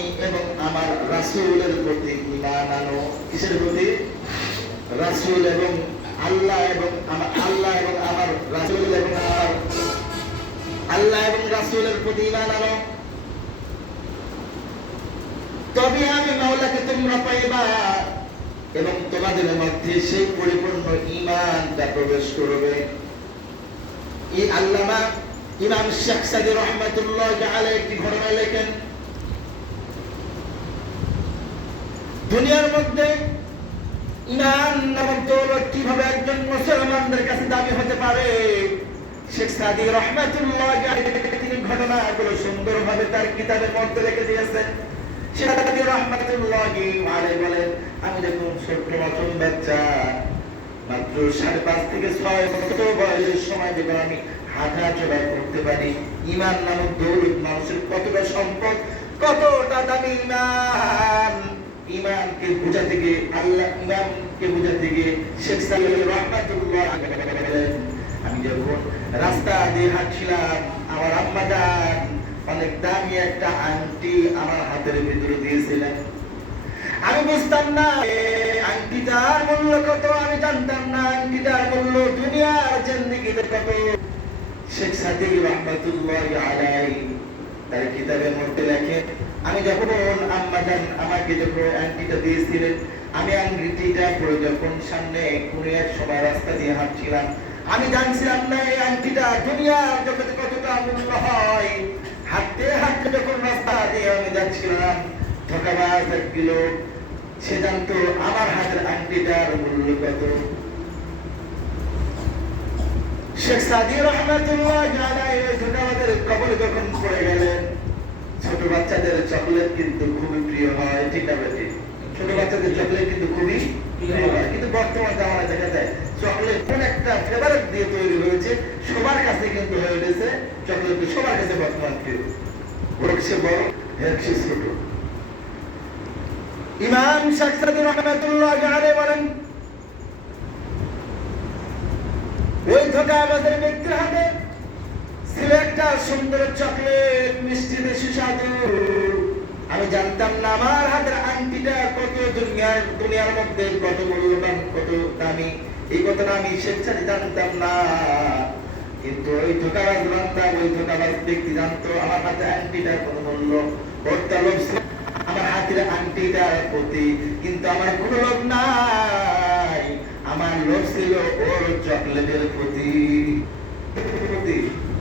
আমি এবং আমার রাসূলের প্রতি ঈমান আনো। কিসের প্রতি? রাসূল এবং আল্লাহ এবং আমার রাসূল এবং আমার আল্লাহ এবং রাসূলের প্রতি ঈমান আনো, তবে আমি মাওলাকে তোমরা পাইবা এবং তোমাদের মধ্যে সেই পরিপূর্ণ ঈমানটা প্রবেশ করবে। এই আল্লামা ইমাম শেখ সাদী রহমাতুল্লাহ আলাইহি একটি ঘটনা লেখেন, দুনিয়ার মধ্যে ঈমান নামক দৌলত কিভাবে একজন মুসলমানদের কাছে দাবি হতে পারে, শেখ সাদী রহমাতুল্লাহ আলাইহি তিনি ঘটনাগুলো সুন্দরভাবে তার কিতাবের মধ্যে রেখে দিয়েছেন। শেখ সাদী রহমাতুল্লাহ আলাইহি বলেন, আমি যখন ছোট মাসুম বাচ্চা মাত্র 5.5 থেকে 6 বছর বয়সের সময় যখন আমি হাঁটা চলা করতে পারি, ঈমান নামক দৌলত মানুষের কতটা সম্পদ, কতটা দামি ঈমান, ঈমানকে বোঝাতে গিয়ে আল্লাহ ঈমানকে বোঝাতে গিয়ে শেখ সাদী রহমাতুল্লাহ বলেন, আমি যখন রাস্তা দিয়ে হাঁটছিলাম, আমার আম্মা জান অনেক দামি একটা আংটি আমার হাতের ভিতরে দিয়েছিলেন। আমি বুঝতাম না আংটিটার মূল্য কত, আমি জানতাম না আংটিটার মূল্য দুনিয়ার জিন্দেগিতে কত। শেখ সাদী রহমাতুল্লাহ আলাইহি তার কিতাবের মধ্যে লেখেন, আমি যখন আম্মা জান আমাকে যখন আংটিটা দিয়েছিলেন, আমি আংটিটা পরে যখন সামনে কোনো এক সময় রাস্তা দিয়ে হাঁটছিলাম, আমি জানছিলাম না এই আংটিটা দুনিয়ার জগতে কতটা মূল্য হয়। হাঁটতে হাঁটতে যখন রাস্তা দিয়ে আমি যাচ্ছিলাম, ধোঁকাবাজ এক লোক, সে জানতো আমার হাতের আংটিটার মূল্য কত। শেখ সাদী রহমাতুল্লাহ আলাইহি ধোঁকাবাজের কবলে যখন পড়ে গেলেন, ছোট বাচ্চাদের চকলেট কিন্তু খুবই প্রিয় হয়, ঠিক না বেটি? ছোট বাচ্চাদের চকলেট কিন্তু খুবই প্রিয় হয়, কিন্তু বর্তমান জামানায় দেখা যায় চকলেট কোন একটা ফ্লেভার দিয়ে তৈরি হয়েছে, সবার কাছে কিন্তু হয়ে গেছে চকলেট, সবার কাছে বর্তমান প্রিয়, বড় সে বড়, সে ছোট। ইমাম শেখ সাদী রহমাতুল্লাহ আলাইহি বলেন, ওই ধোঁকাবাজের ব্যক্তির হাতে ছিল একটা সুন্দর চকলেট, মিষ্টিতে সুস্বাদু। আমি জানতাম না আমার হাতের আংটিটা কত দুনিয়ার মধ্যে কত মূল্যবান, কত দামি, এই কথাটা আমি শেখ সাদী জানতাম না। কিন্তু ওই ধোঁকাবাজ বান্দা, ওই ধোঁকাবাজ ব্যক্তি জানতো আমার হাতে আংটিটার কত মূল্য। ওর তার লোভ ছিল আমার হাতের আংটিটার প্রতি, কিন্তু আমার কোনো লোভ নাই, আমার লোভ ছিল ওর চকলেটের প্রতি,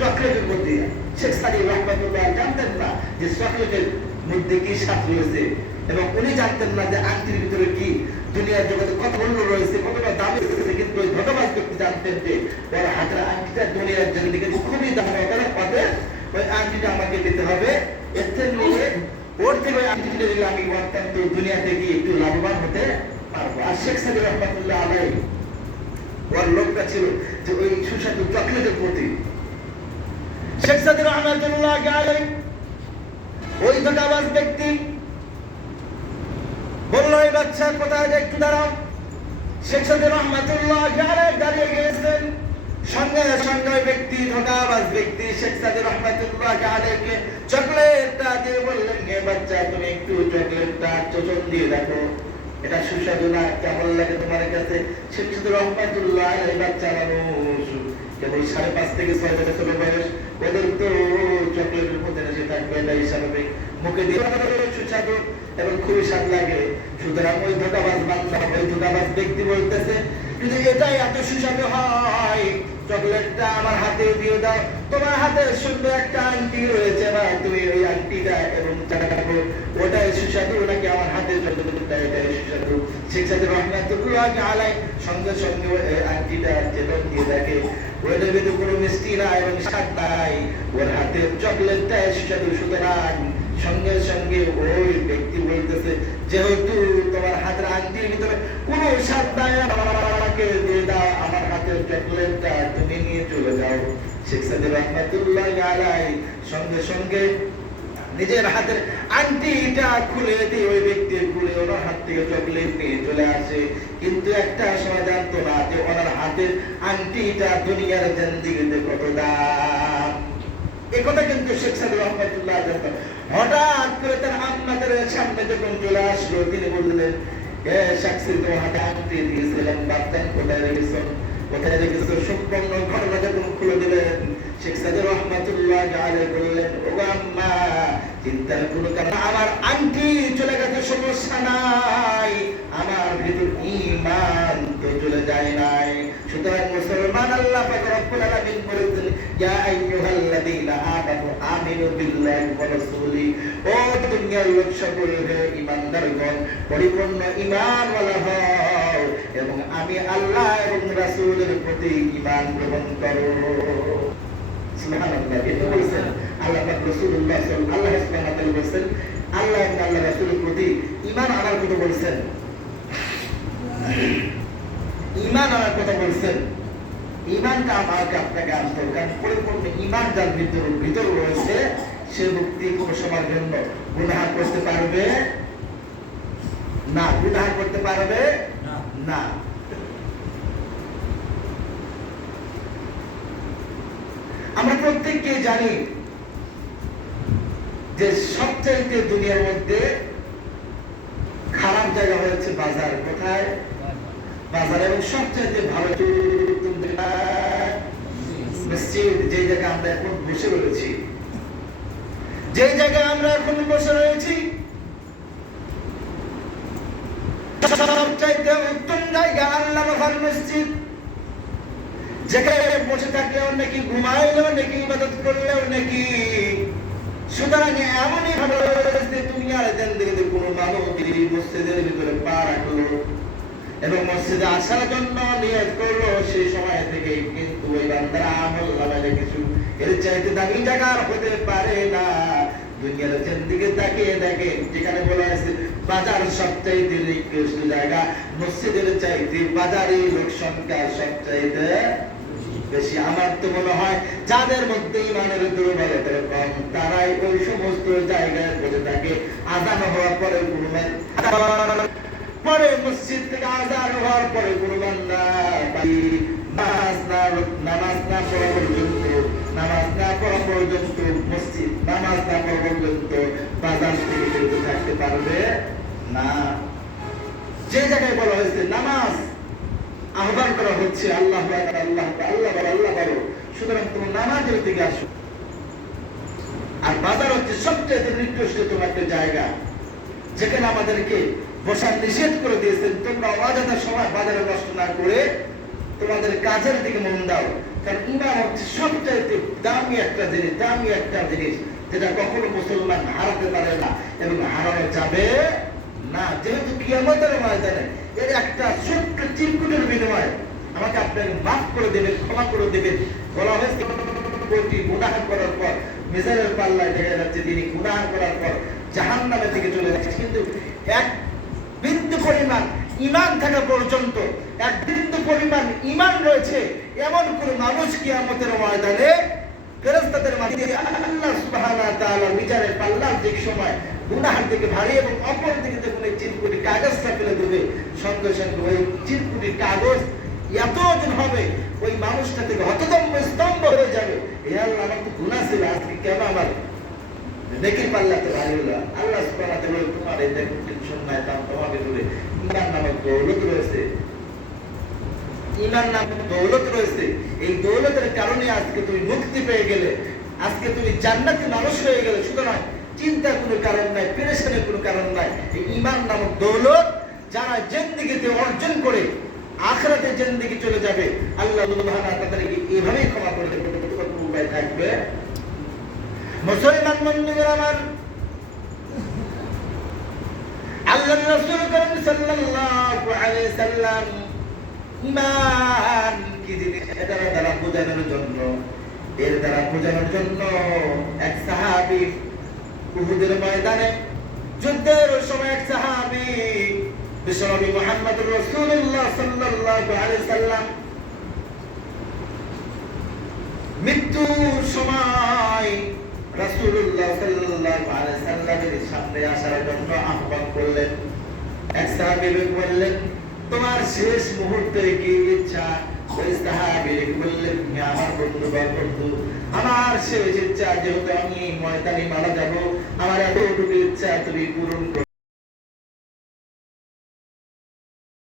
চকলেটের প্রতি। শেখ সাদী রহমাতুল্লাহ জানতেন না যে চকলেটের মধ্যে কি স্বাদ রয়েছে, এবং উনি জানতেন না যে আংটির ভিতরে কি দুনিয়ার জগতে কত মূল্য রয়েছে, কতটা দামি রয়েছে। কিন্তু ওই ধোঁকাবাজ ব্যক্তি জানতেন যে ওর হাতের আংটিটা দুনিয়ার জিন্দেগিতে খুবই দামি, ওই আংটিটা আমাকে দিতে হবে, এর থেকে ওর থেকে ওই আংটিটা দিলে আমি অত্যন্ত দুনিয়াতে গিয়ে একটু লাভবান হতে পারবো। আর শেখ সাদী রহমাতুল্লাহ আলাইহি ওর লোকটা ছিল যে ওই সুস্বাদু চকলেটের প্রতি। শেখ সাদী রহমাতুল্লাহ আলাইহি ওই ধোঁকাবাজ ব্যক্তি বলল, এই বাচ্চা কোথায়, একটু দাঁড়াও। শেখ সাদী রহমাতুল্লাহ আলাইহি দাঁড়িয়ে গেছেন, সঙ্গে সঙ্গে ওই ব্যক্তি, ধোঁকাবাজ ব্যক্তি শেখ সাদী রহমাতুল্লাহ আলাইহিকে চকলেটটা দিয়ে বললেন, হে বাচ্চা তুমি একটু চকলেটটা চোচন দিয়ে দেখো, এটা সুস্বাদু না, কেমন লাগে তোমার কাছে? শেখ সাদী রহমাতুল্লাহ আলাইহি বাচ্চা মানুষ, কেবল 5.5 থেকে 6 বছর বয়স, ওদের তো চকলেটের মধ্যে নেশে থাকবে, এটাই স্বাভাবিক, মুখে দিয়ে সুস্বাদু এবং খুবই স্বাদ লাগে। সুতরাং ওই ধোঁকাবাজ বান্দা, ওই ধোঁকাবাজ ব্যক্তি বলতেছে, যদি এটাই এত সুস্বাদু হয়, চকলেটটা আমার হাতে দিয়ে দাও, তোমার হাতে সুন্দর একটা আংটি রয়েছে না, তুমি ওই আংটিটা এবং চাকাটাকে ওটাই সুস্বাদু নাকি আমার হাতের চকলেটটা এটাই সুস্বাদু? শেখ সাদী রহমাতুল্লাহ আলাইহি সঙ্গে সঙ্গে ওই আংটিটা চেতন দিয়ে দেখে ওইটার ভিতরে কোনো মিষ্টি নাই এবং স্বাদ নাই, ওর হাতের চকলেটটাই সুস্বাদু। সুতরাং সঙ্গে সঙ্গে ওই ব্যক্তি বলতেছে, যেহেতু তোমার হাতের আংটির ভিতরে কোনো স্বাদ নাই, আমাকে দিয়ে দাও, আমার হাতের চকলেটটা তুমি নিয়ে চলে যাও। শেখ সাদী রহমাতুল্লাহ আলাইহি সঙ্গে সঙ্গে নিজের হাতের আংটিটা খুলে দিয়ে ওই ব্যক্তির খুলে ওনার হাত থেকে চকলেট নিয়ে চলে আসে। কিন্তু একটা সময় জানতো না যে ওনার হাতের আংটিটা দুনিয়ার জিন্দেগিতে কত দাম। এই কথা কিন্তু শেখ সাদী রহমাতুল্লাহ জানতেন। হঠাৎ করে তার আম্মাদের সামনে যখন চলে আসলো, তিনি বললেন, হে শাকসি, তোমার হাতে আংটি দিয়েছিলাম, বাচ্চান কোথায় রেখেছো? কোথায় রেখেছো? সম্পূর্ণ ঘটনা যখন খুলে দিলেন, শেখ সাদি রহমাতুল্লাহ আলাইহি বললেন, ও আম্মা, চিন্তার কোনো কারণ, আমার আংটি চলে গেছে, সমস্যা নাই, আমার ভিতর ঈমান তো চলে যায় নাই। সুতরাং মুসলমান, আল্লাহ পাক রব্বুল আলামিন বলেছেন, ইয়া আইয়ুহাল্লাযীনা আমানু আমিনু বিল্লাহি ওয়া রাসূলি, ও দুনিয়ার লোক সকল, হে ঈমানদারগণ, পরিপূর্ণ ঈমানওয়ালা হও এবং আমি আল্লাহ এবং রাসূলের প্রতি ঈমান গ্রহণ করো। সুবহানাল্লাহ। এটা বলেছেন আল্লাহ পাক, রাসূলুল্লাহ সাল্লাল্লাহু আলাইহি ওয়াসাল্লাম বলেছেন, আল্লাহ এবং আল্লাহ রাসূলের প্রতি ঈমান আনার কথা বলেছেন, ঈমান আনার কথা বলছেন। ঈমানটা আমাকে আপনাকে আনতে হবে, কারণ পরিপূর্ণ ঈমান যার ভিতর রয়েছে, সে ব্যক্তি কোনো সময়ের জন্য গুনাহ করতে পারবে না, গুনাহ করতে পারবে না। আমরা প্রত্যেককে জানি যে সবচাইতে দুনিয়ার মধ্যে খারাপ জায়গা হচ্ছে বাজার। কোথায়? বাজার। এবং সবচাইতে ভালো মসজিদ, যে জায়গায় আমরা এখন বসে রয়েছি, যে জায়গায় আমরা এখন বসে রয়েছি, সবচাইতে উত্তম জায়গা আল্লাহর ঘর মসজিদ, যেখানে বসে থাকলেও নাকি, ঘুমাইলেও নাকি, ইবাদত করলেও নাকি। সুতরাং এমনই ভাবে তুমি আর জিন্দেগিতে কোনো মানুষ মসজিদের ভিতরে পা রাখলো এবং মসজিদে আসার জন্য নিয়ত করলো, সেই সময় থেকে কিন্তু ওই বান্দার আমল নামায় কিছু এর চাইতে দামি জায়গা হতে পারে না। দুনিয়ার দিকে তাকিয়ে দেখেন, যেখানে বলা আছে বাজার সবচাইতে নিকৃষ্ট জায়গা, মসজিদের চাইতে বাজারে লোক সংখ্যা সবচাইতে বেশি। আমার তো মনে হয় যাদের মধ্যে ইমানের দুর্বলতা কম, তারাই ওই সমস্ত জায়গায় বসে থাকে। আযান হওয়ার পরে পরে মসজিদ থেকে আযান হওয়ার পরে কোনো বান্দা নামাজ না পড়া পর্যন্ত মসজিদ নামাজ না পড়া পর্যন্ত বাজার থেকে বেঁচে থাকতে পারবে না। যে জায়গায় বলা হয়েছে নামাজ আহ্বান করা হচ্ছে, আল্লাহ আল্লাহ আল্লাহ আল্লাহ বলো, সুতরাং তুমি নামাজের দিকে আসো। আর বাজার হচ্ছে সবচেয়ে নিকৃষ্টতম একটা জায়গা, যেখানে আমাদেরকে বসার নিষেধ করে দিয়েছেন, তোমরা অযথা সময় বাজারে নষ্ট না করে তোমাদের কাজের দিকে মন দাও। কারণ ঈমান হচ্ছে সবচাইতে দামি একটা জিনিস, যেটা কখনো মুসলমান হারাতে পারে না এবং হারানো যাবে না। যেহেতু কিয়ামতের ময়দানে এর একটা ছোট্ট চিরকুটের বিনিময়ে আমাকে আপনাকে মাফ করে দেবেন, ক্ষমা করে দেবেন। বলা হয়েছে কোটি গুনাহ করার পর মিজানের পাল্লায় দেখা যাচ্ছে তিনি গুনাহ করার পর জাহান্নামের দিকে চলে যাচ্ছে, কিন্তু এক বিন্দু পরিমাণ ঈমান থাকা পর্যন্ত, এক বিন্দু পরিমাণ ঈমান রয়েছে এমন কোন মানুষ কিয়ামতের ময়দানে ফেরেশতাদের মাধ্যমে আল্লাহ সুবহানাহু ওয়া তাআলা বিচারের পাল্লার দিক সময় গুনাহের দিকে ভারী এবং অপর দিকে যখন এই চিরকুটি কাগজটা ফেলে দেবে, সঙ্গে সঙ্গে ওই চিরকুটি কাগজ এত ওজন হবে, ওই মানুষটা থেকে হতদম্ব স্তম্ভ হয়ে যাবে। হে আল্লাহ, আমার তো গুনাহ ছিল, আজকে কেন আমার নেকির পাল্লাতে ভারী হলো? আল্লাহ সুবহানাহু ওয়া তাআলা তোমার এই টেনশন নাই, তাও তোমাকে বলে ঈমান নামক দৌলত রয়েছে, ঈমান নামক দৌলত রয়েছে। এই দৌলতের কারণে আজকে তুমি মুক্তি পেয়ে গেলে, আজকে তুমি জান্নাতি মানুষ হয়ে গেলে। সুতরাং চিন্তার কোনো কারণ নাই, পেরেশানির কোনো কারণ নাই। এই ঈমান নামক দৌলত যারা জিন্দেগিতে অর্জন করে আখিরাতে জিন্দেগি চলে যাবে, আল্লাহ সুবহানাহু ওয়া তাআলা এভাবেই ক্ষমা করে দেবেন। কোনো উপায় থাকবে? মুসলমান বন্ধুরা আমার, আল্লাহর রাসূল করিম সাল্লাল্লাহু আলাইহি সাল্লাম ঈমান কি জিনিস এটা দ্বারা বোঝানোর জন্য এক সাহাবী উহুদের ময়দানে যুদ্ধের সময় এক সাহাবী বিশ্বনবী মুহাম্মদুর রাসূলুল্লাহ সাল্লাল্লাহু আলাইহি সাল্লাম মৃত্যুর সময় রাসূলুল্লাহ সাল্লাল্লাহু আলাইহি সাল্লামের সামনে আসার জন্য আহ্বান করলেন। এক সাহাবী বললেন, তোমার শেষ মুহূর্তে কি ইচ্ছা? ওই সাহাবী বললেন, আমার বন্ধু, আমার শেষ ইচ্ছা, যেহেতু আমি ময়দানে মারা যাব, আমার এতটুকু ইচ্ছা তুমি পূরণ করো।